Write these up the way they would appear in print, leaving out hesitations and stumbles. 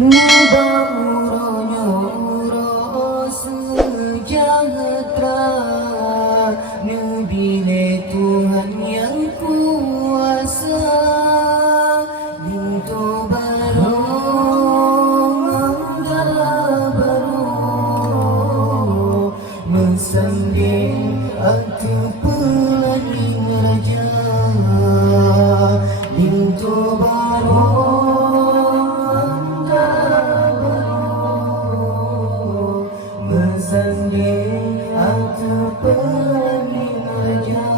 Nibauranya sejahtera, Nabile Tuhan yang kuasa, Lintu barong anggara barong, Mensanding atu pelanging raja, Lintu barong sendiri atau pelangin raja.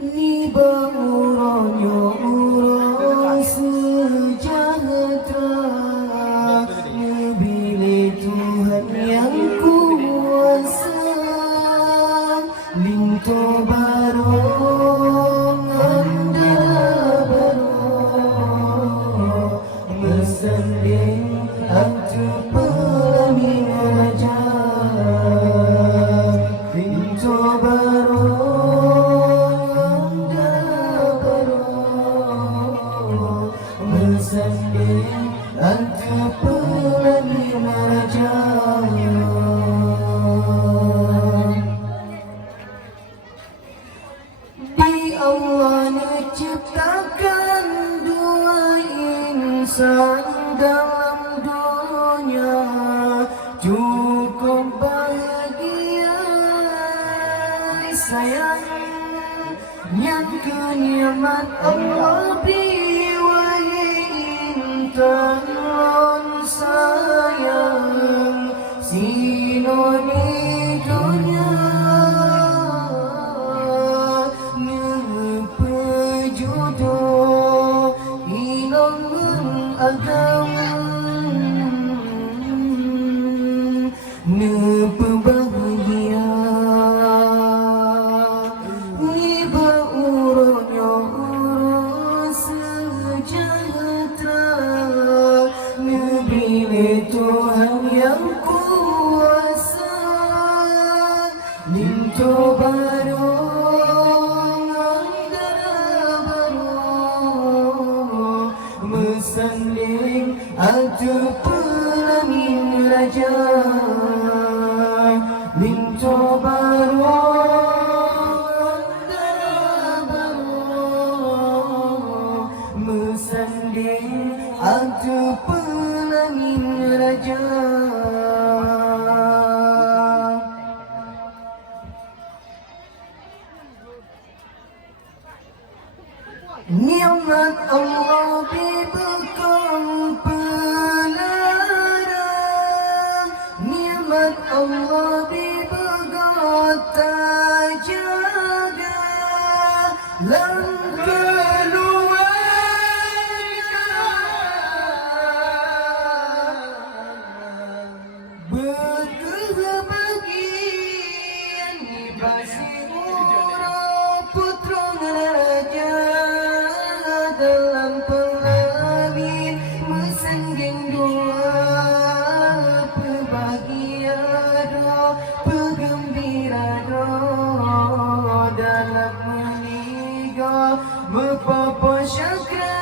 Ni bauronyo urang sejahtera, Nabile Tuhan yang kuasa, Lintu barong andara barong, Mesanding atu pelangin raja, Lintu barong andara barong, Mesanding atu pelangin raja. Di Allah menciptakan dua insan dalam dunia, cukup bahagia sayang, yang kenikmat Allah beri intan sayang, sinoni dunia jodoh hilang agama, bahagia ni bauronyo sejahtera, Nabile Tuhan yang kuasa, Lintu barong andara barong, Mesanding atu pelangin raja, Lintu barong andara barong, Mesanding atu pelangin raja. Nikmat Allah dibekal pelarang, nikmat Allah dibekal terjaga, langkah luarnya berkebahagiaan di basi orang putra raja, dalam pelami mesanding doa, berbahagia doa, bergembira doa, dalam menikah berpapa syakra